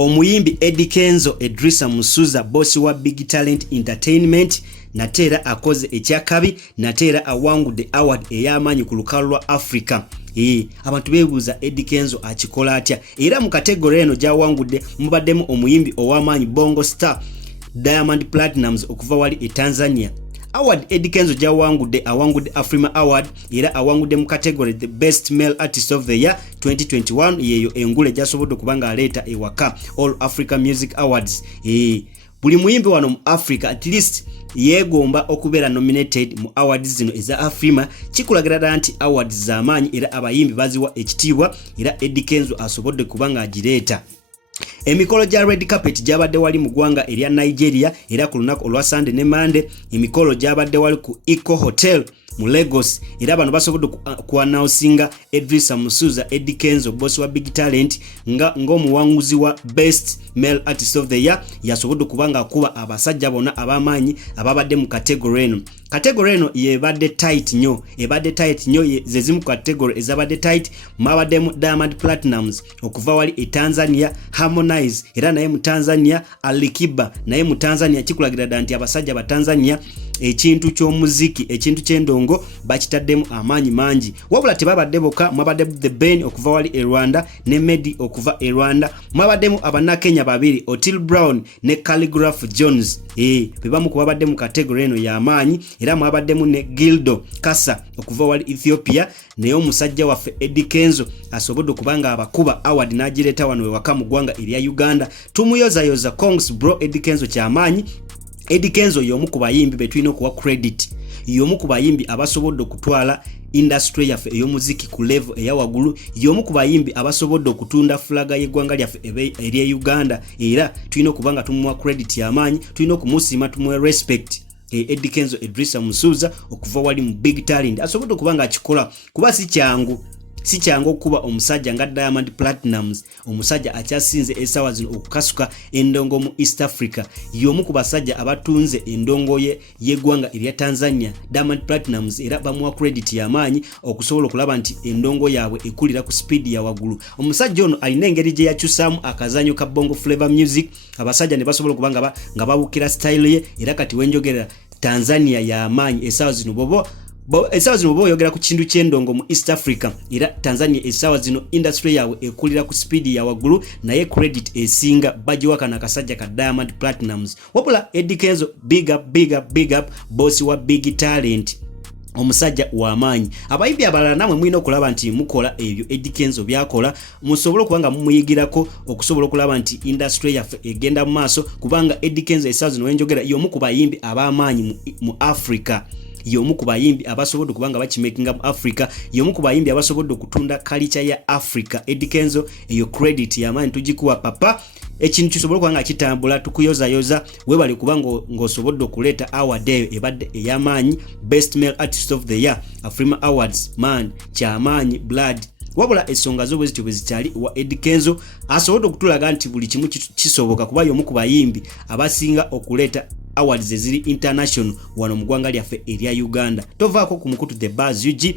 Omuyimbi Eddy Kenzo Edrisa Musuza boss wa Big Talent Entertainment natera akoze ekyakabi natera Awangude award ey'amaanyi ku lukalu lwa Africa. Abantu beebuuza Eddy Kenzo akikola atya era mu kategori eno gya Awangude mubaddemu omuyimbi ow'amaanyi Bongo Star Diamond Platnumz okuva wali e Tanzania. Award Eddy Kenzo gya Awangude Afrima Award era Awangude mu category the best male artist of the year 2021 yeyo engule jasobodde kubanga aleta ewaka All Africa Music Awards. Buli muyimbi wano mu Africa at least yegomba okubeera nominated mu awards zino eza Afrima kikulagira ddala nti awards z'amaanyi era abayimbi baziwa ekitiibwa era Eddy Kenzo asobodde kubanga agireeta. Emikolo gya red carpet gyabadde wali mu ggwanga erya Nigeria era ku lunaku olwa Sunday ne Monday emikolo gyabadde wali ku Eco Hotel mu Lagos era bano basobodde kuannouncing Edrisa Musuza Eddy Kenzo boss wa Big Talent ng'omuwanguzi wa best male artist of the year yasobodde kubanga akuba abasajja bonna ab'amaanyi ababadde mu category eno. Category eno yebadde tight nnyo ze zimu category ezabadde tight mabaddemu Diamond Platnumz okuva wali e Tanzania, Harmonize era naye mu Tanzania, Alikiba naye mu Tanzania kikulagira ddala nti abasajja ba Tanzania ekintu ky'omuziki ekintu ky'endongo bakitaddemu amaanyi mangi. Wabula tebabadde bokka mwabaddemu The Ben okuva wali e Rwanda ne Medi okuva e Rwanda mwabaddemu Abannakenya babiri Otile Brown ne Calligraph Jones bebamu kubabadde mu category eno y'amaanyi era mwabaddemu ne Gildo Kasa okuva wali Ethiopia naye omusajja waffe Eddy Kenzo asobodde kubanga abakuba award n'agireeta wano ewaka mu ggwanga erya Uganda. Tumuyozayoza Kongs bro Eddy Kenzo kyamaanyi. Eddy Kenzo y'omu ku bayimbi betulina okuwa credit y'omu ku bayimbi abasobodde okutwala industry yaffe ey'omuziki ku level eya waggulu y'omu ku bayimbi abasobodde okutunda flaga y'eggwanga lyaffe erya Uganda era tulina okubanga tumuwa credit y'amaanyi tulina okumusiima tumuwe respect. Eddy Kenzo Edrisa Musuza okuva wali mu Big Talent asobodde okubanga akikola kuba si kyangu okuba omusajja nga Diamond Platnumz omusajja akyasinze essaawa zino okukasuka endongo mu East Africa y'omu ku basajja abatunze endongo y'eggwanga erya Tanzania. Diamond Platnumz era bamuwa credit y'amaanyi okusobola okulaba nti endongo yaabwe ekulira ku speed ya waggulu. Omusajja ono alina engeri gye yakyusaamu akazanyo ka Bongo Flava music abasajja ne basobola okubanga nga babukira style ye era kati wenjogerera Tanzania y'amaanyi essaawa zino essaawa zino boba oyogera ku kintu ky'endongo mu East Africa era Tanzania essaawa zino industry yawe ekulira ku speed ya waggulu naye credit esinga bagiwakana akasajja ka Diamond Platnumz. Wabula Eddy Kenzo big up boss wa Big Talent omusajja w'amaanyi. Abayimbi abalala namwe mulina okulaba nti mukola ebyo Eddy Kenzo byakola musobola okubanga mumuyigirako okusobola okulaba nti industry yaffe egenda mu maaso kubanga Eddy Kenzo essaawa zino wenjogera y'omu ku bayimbi ab'amaanyi mu Africa y'omu ku bayimbi abasobodde kubanga bakimakinga mu Africa y'omu ku bayimbi abasobodde okutunda culture ya Africa. Eddy Kenzo eyo credit y'amaanyi tugikuwa papa ekintu kisobola kubanga kitambula tukuyozayoza webale kubanga ng'osobodde okuleeta award eyo ebadde ey'amaanyi best male artist of the year Afrima Awards man kyamaanyi blood. Wabula ensonga zo bwezityo bwezikyali wa Eddy Kenzo asobodde okutulaga nti buli kimu kisoboka kuba y'omu ku bayimbi abasinga okuleeta awards eziri international wano mu ggwanga lyaffe erya Uganda. Tovaako ku mukutu The Buzz UG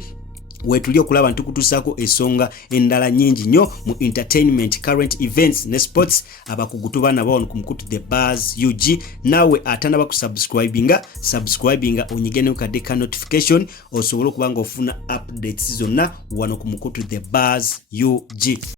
wetuli okulaba ntukutusaako ensonga endala nnyingi nnyo mu entertainment current events ne sports abakugutu bana bawano ku mukutu The Buzz UG. Naawe atanaba subscribinga onyigene ku kadde ka notification osobole okubanga ofuna updates zonna wano ku mukutu The Buzz UG.